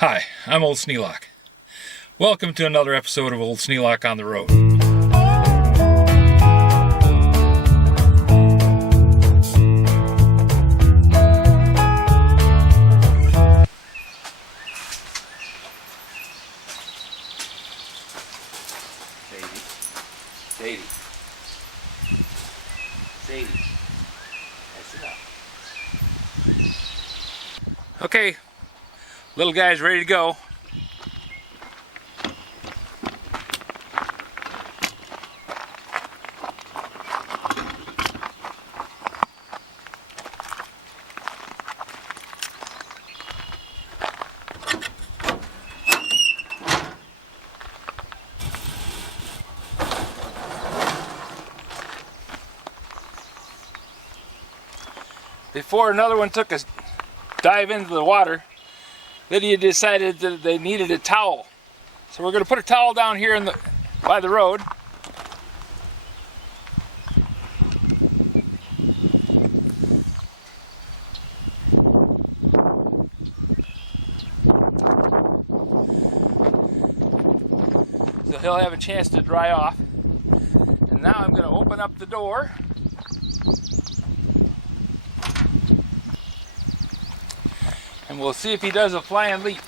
Hi, I'm Old Sneelock. Welcome to another episode of Old Sneelock on the Road. Sadie. That's enough. Okay, little guy's ready to go. Before another one took a dive into the water, Lydia decided that they needed a towel. So we're going to put a towel down here by the road. So he'll have a chance to dry off. And now I'm going to open up the door. And we'll see if he does a flying leap.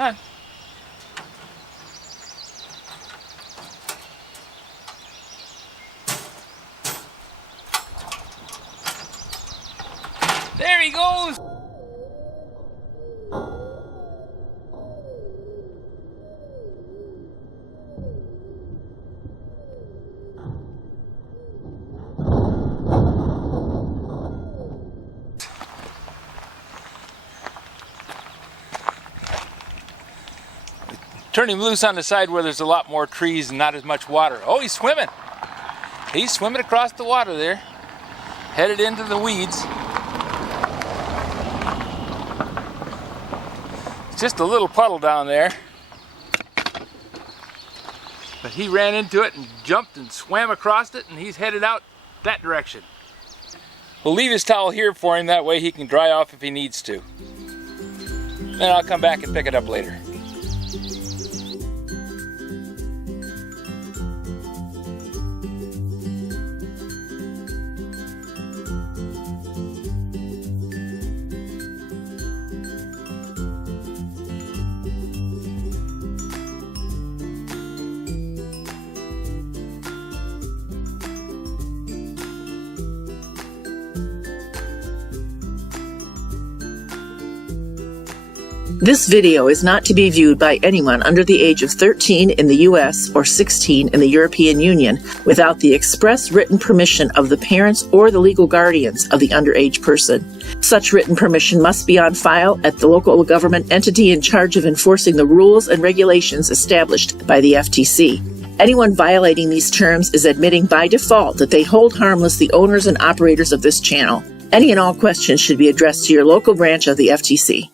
Huh. There he goes! Turn him loose on the side where there's a lot more trees and not as much water. Oh, he's swimming. He's swimming across the water there, headed into the weeds. It's just a little puddle down there. But he ran into it and jumped and swam across it, and he's headed out that direction. We'll leave his towel here for him, that way he can dry off if he needs to. Then I'll come back and pick it up later. This video is not to be viewed by anyone under the age of 13 in the U.S. or 16 in the European Union without the express written permission of the parents or the legal guardians of the underage person. Such written permission must be on file at the local government entity in charge of enforcing the rules and regulations established by the FTC. Anyone violating these terms is admitting by default that they hold harmless the owners and operators of this channel. Any and all questions should be addressed to your local branch of the FTC.